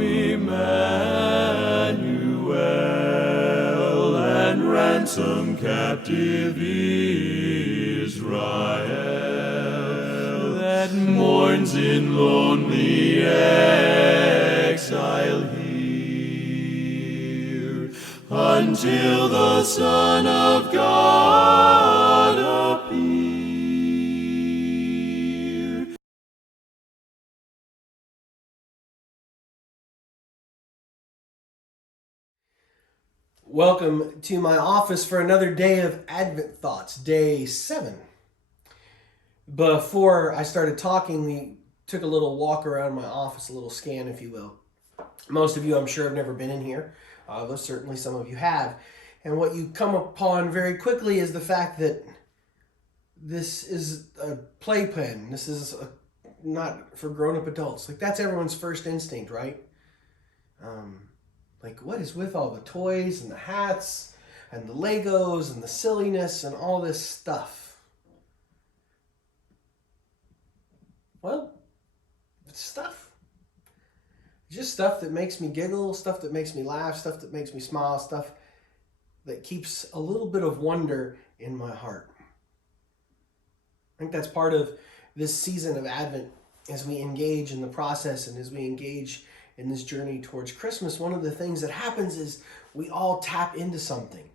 Come, Emmanuel, and ransom captive Israel, that mourns in lonely exile here, until the Son of God appear. Welcome to my office for another day of Advent Thoughts, day 7. Before I started talking, we took a little walk around my office, a little scan, if you will. Most of you, I'm sure, have never been in here, though certainly some of you have. And what you come upon very quickly is the fact that this is a playpen. This is not for grown-up adults. Like, that's everyone's first instinct, right? Like, what is with all the toys and the hats and the Legos and the silliness and all this stuff? Well, it's stuff. Just stuff that makes me giggle, stuff that makes me laugh, stuff that makes me smile, stuff that keeps a little bit of wonder in my heart. I think that's part of this season of Advent as we engage in the process and as we engage in this journey towards Christmas. One of the things that happens is we all tap into something.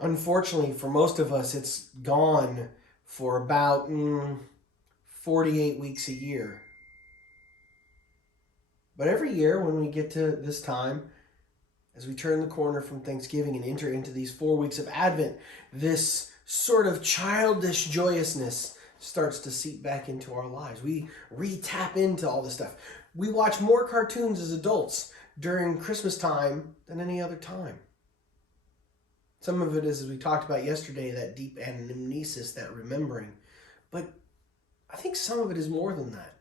Unfortunately, for most of us, it's gone for about 48 weeks a year. But every year when we get to this time, as we turn the corner from Thanksgiving and enter into these 4 weeks of Advent, this sort of childish joyousness starts to seep back into our lives. We re-tap into all this stuff. We watch more cartoons as adults during Christmas time than any other time. Some of it is, as we talked about yesterday, that deep anamnesis, that remembering. But I think some of it is more than that.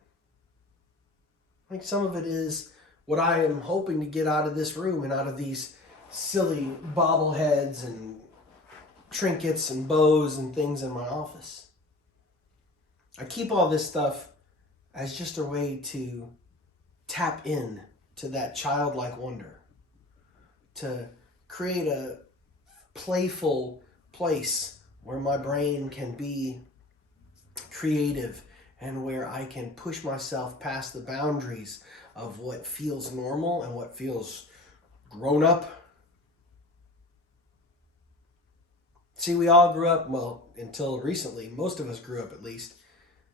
I think some of it is what I am hoping to get out of this room and out of these silly bobbleheads and trinkets and bows and things in my office. I keep all this stuff as just a way to tap in to that childlike wonder, to create a playful place where my brain can be creative and where I can push myself past the boundaries of what feels normal and what feels grown up. See, we all grew up, well, until recently, most of us grew up at least,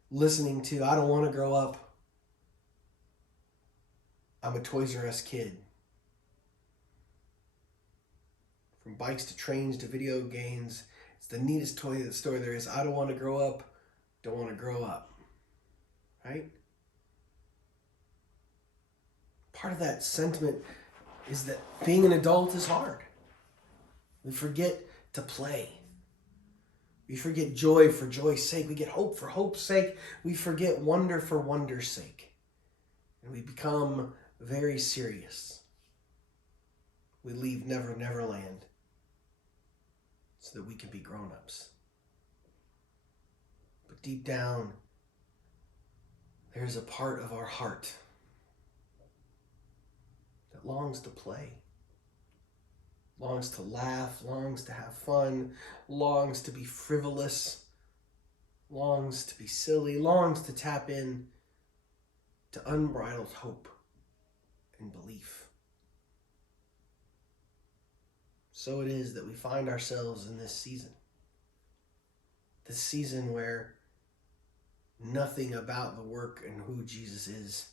listening to I Don't Want to Grow Up, I'm a Toys R Us kid. From bikes to trains to video games, it's the neatest toy store there is. I don't want to grow up, don't want to grow up. Right? Part of that sentiment is that being an adult is hard. We forget to play. We forget joy for joy's sake. We get hope for hope's sake. We forget wonder for wonder's sake. And we become very serious. We leave Never Never Land so that we can be grown-ups. But deep down, there's a part of our heart that longs to play, longs to laugh, longs to have fun, longs to be frivolous, longs to be silly, longs to tap in to unbridled hope and belief. So it is that we find ourselves in this season where nothing about the work and who Jesus is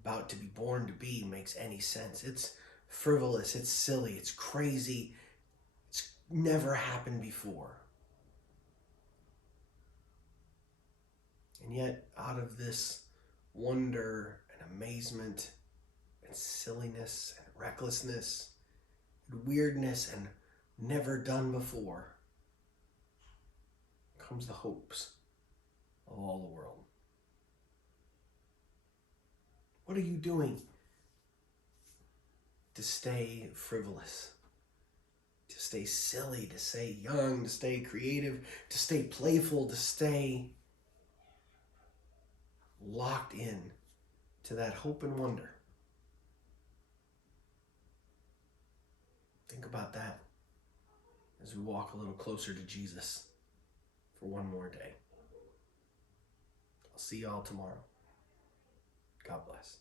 about to be born to be makes any sense. It's frivolous, it's silly, it's crazy, it's never happened before. And yet, out of this wonder and amazement and silliness and recklessness and weirdness and never done before comes the hopes of all the world. What are you doing to stay frivolous, to stay silly, to stay young, to stay creative, to stay playful, to stay locked in to that hope and wonder about that as we walk a little closer to Jesus for one more day. I'll see y'all tomorrow. God bless.